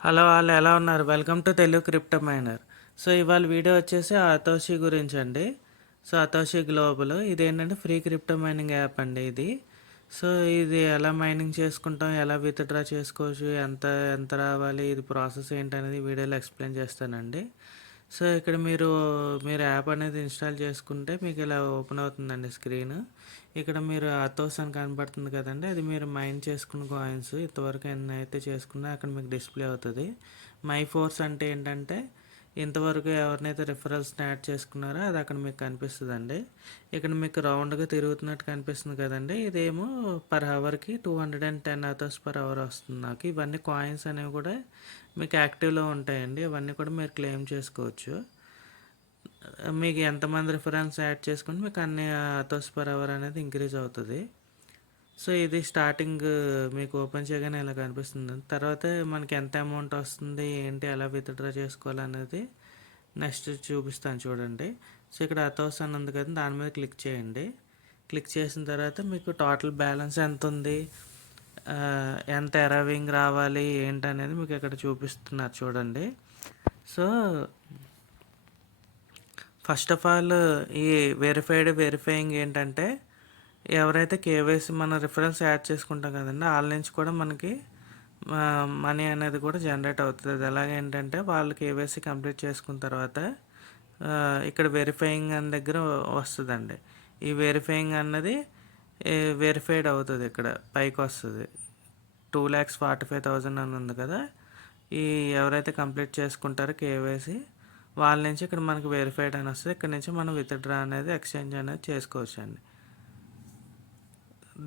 Hello వాళ్ళు ఎలా ఉన్నారు? Welcome to Telugu crypto miner. So ఇవాళ వీడియో వచ్చేసి అతోషి గురించి అండి. సో అతోషి గ్లోబల్ ఇదేంటంటే ఫ్రీ క్రిప్టో మైనింగ్ యాప్ అండి ఇది. సో ఇది ఎలా మైనింగ్ చేసుకుంటాం, ఎలా విత్‌డ్రా చేసుకోవచ్చు, ఎంత ఎంత రావాలి, ఇది ప్రాసెస్ ఏంటనేది వీడియోలో ఎక్స్ప్లెయిన్ చేస్తానండి. సో ఇక్కడ మీరు యాప్ అనేది ఇన్‌స్టాల్ చేసుకుంటే మీకు ఇలా ఓపెన్ అవుతుందండి స్క్రీన్. ఇక్కడ మీరు అతోస్ అని కనపడుతుంది కదండీ! అది మీరు మైన్ చేసుకున్న కాయిన్స్ ఇంతవరకు ఎన్నైతే చేసుకున్నా అక్కడ మీకు డిస్‌ప్లే అవుతది. మై ఫోర్స్ అంటే ఏంటంటే ఇంతవరకు ఎవరినైతే రిఫరల్స్‌ని యాడ్ చేసుకున్నారో అది అక్కడ మీకు కనిపిస్తదండి. ఇక్కడ మీకు రౌండ్‌గా తిరుగుతున్నట్టు కనిపిస్తుంది కదండీ! ఇదేమో పర్ అవర్‌కి 210 అతోస్ పర్ అవర్ వస్తుంది నాకు. ఇవన్నీ కాయిన్స్ అనేవి కూడా మీకు యాక్టివ్‌లో ఉంటాయండి. ఇవన్నీ కూడా మీరు క్లెయిమ్ చేసుకోవచ్చు. మీకు ఎంతమంది రిఫరెన్స్ యాడ్ చేసుకుంటే మీకు అన్ని అతోస్ పర్ అవర్ అనేది ఇంక్రీజ్ అవుతది. సో ఇది స్టార్టింగ్ మీకు ఓపెన్ చేయగానే ఇలా కనిపిస్తుంది. తర్వాత మనకి ఎంత అమౌంట్ వస్తుంది, ఏంటి, ఎలా విత్‌డ్రా చేసుకోవాలనేది నెక్స్ట్ చూపిస్తాను చూడండి. సో ఇక్కడ అతోస్ అని ఉంది కదా, దాని మీద క్లిక్ చేయండి. క్లిక్ చేసిన తర్వాత మీకు టోటల్ బ్యాలెన్స్ ఎంత ఉంది, ఎంత ఎరవింగ్ రావాలి ఏంటనేది మీకు ఇక్కడ చూపిస్తున్నారు చూడండి. సో ఫస్ట్ ఆఫ్ ఆల్ ఈ వెరిఫైయింగ్ ఏంటంటే ఎవరైతే కేవైసీ మన రిఫరెన్స్ యాడ్ చేసుకుంటాం కదండి, వాళ్ళ నుంచి కూడా మనకి మనీ అనేది కూడా జనరేట్ అవుతుంది. అది ఎలాగేంటంటే వాళ్ళు కేవైసీ కంప్లీట్ చేసుకున్న తర్వాత ఇక్కడ వెరిఫైయింగ్ అని దగ్గర వస్తుందండి. ఈ వెరిఫైయింగ్ అన్నది వెరిఫైడ్ అవుతుంది, ఇక్కడ పైకి వస్తుంది 2,45,000 అని ఉంది కదా. ఈ ఎవరైతే కంప్లీట్ చేసుకుంటారో కేవైసీ వాళ్ళ నుంచి ఇక్కడ మనకి వెరిఫైడ్ అని వస్తుంది. ఇక్కడ నుంచి మనం విత్‌డ్రా అనేది ఎక్స్చేంజ్ అనేది చేసుకోవచ్చు అండి.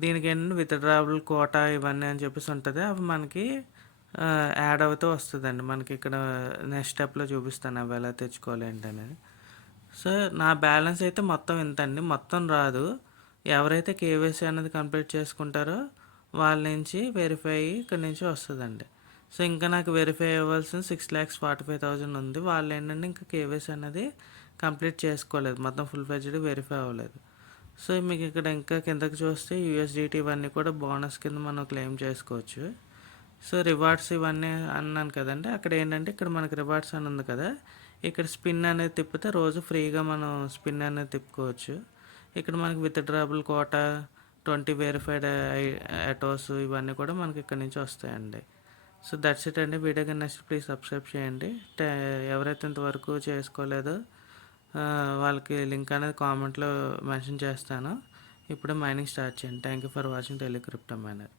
దీనికి ఏంటంటే విత్‌డ్రావబుల్ కోటా ఇవన్నీ అని చెప్పేసి ఉంటుంది. అవి మనకి యాడ్ అవుతూ వస్తుందండి. మనకి ఇక్కడ నెక్స్ట్ స్టెప్లో చూపిస్తాను అవి ఎలా తెచ్చుకోవాలి ఏంటనేది. సో నా బ్యాలెన్స్ అయితే మొత్తం ఇంత అండి, మొత్తం రాదు. ఎవరైతే కేవైసీ అనేది కంప్లీట్ చేసుకుంటారో వాళ్ళ నుంచి వెరిఫై ఇక్కడ నుంచి వస్తుందండి. సో ఇంకా నాకు వెరిఫై అవ్వాల్సిన 6,45,000 ఉంది. వాళ్ళు ఏంటంటే ఇంకా కేవైసీ అనేది కంప్లీట్ చేసుకోలేదు, మొత్తం ఫుల్ ఫ్లెడ్జ్డ్ వెరిఫై అవ్వలేదు. సో మీకు ఇక్కడ ఇంకా కిందకి చూస్తే యూఎస్డిటీ ఇవన్నీ కూడా బోనస్ కింద మనం క్లెయిమ్ చేసుకోవచ్చు. సో రివార్డ్స్ ఇవన్నీ అన్నాను కదండి, అక్కడ ఏంటంటే ఇక్కడ మనకి రివార్డ్స్ అని ఉంది కదా, ఇక్కడ స్పిన్ అనేది తిప్పితే రోజు ఫ్రీగా మనం స్పిన్ అనేది తిప్పుకోవచ్చు. ఇక్కడ మనకి విత్‌డ్రాబుల్ కోటా 20 వెరిఫైడ్ అటోస్ ఇవన్నీ కూడా మనకి ఇక్కడ నుంచి వస్తాయండి. సో దట్స్ ఇట్ అండి. వీడియో కానీ నచ్చితే ప్లీజ్ సబ్స్క్రైబ్ చేయండి. ఎవరైతే ఇంతవరకు చేసుకోలేదో వాళ్ళకి లింక్ అనేది కామెంట్లో మెన్షన్ చేస్తాను. ఇప్పుడే మైనింగ్ స్టార్ట్ చేయండి. Thank you for watching tele crypto minor.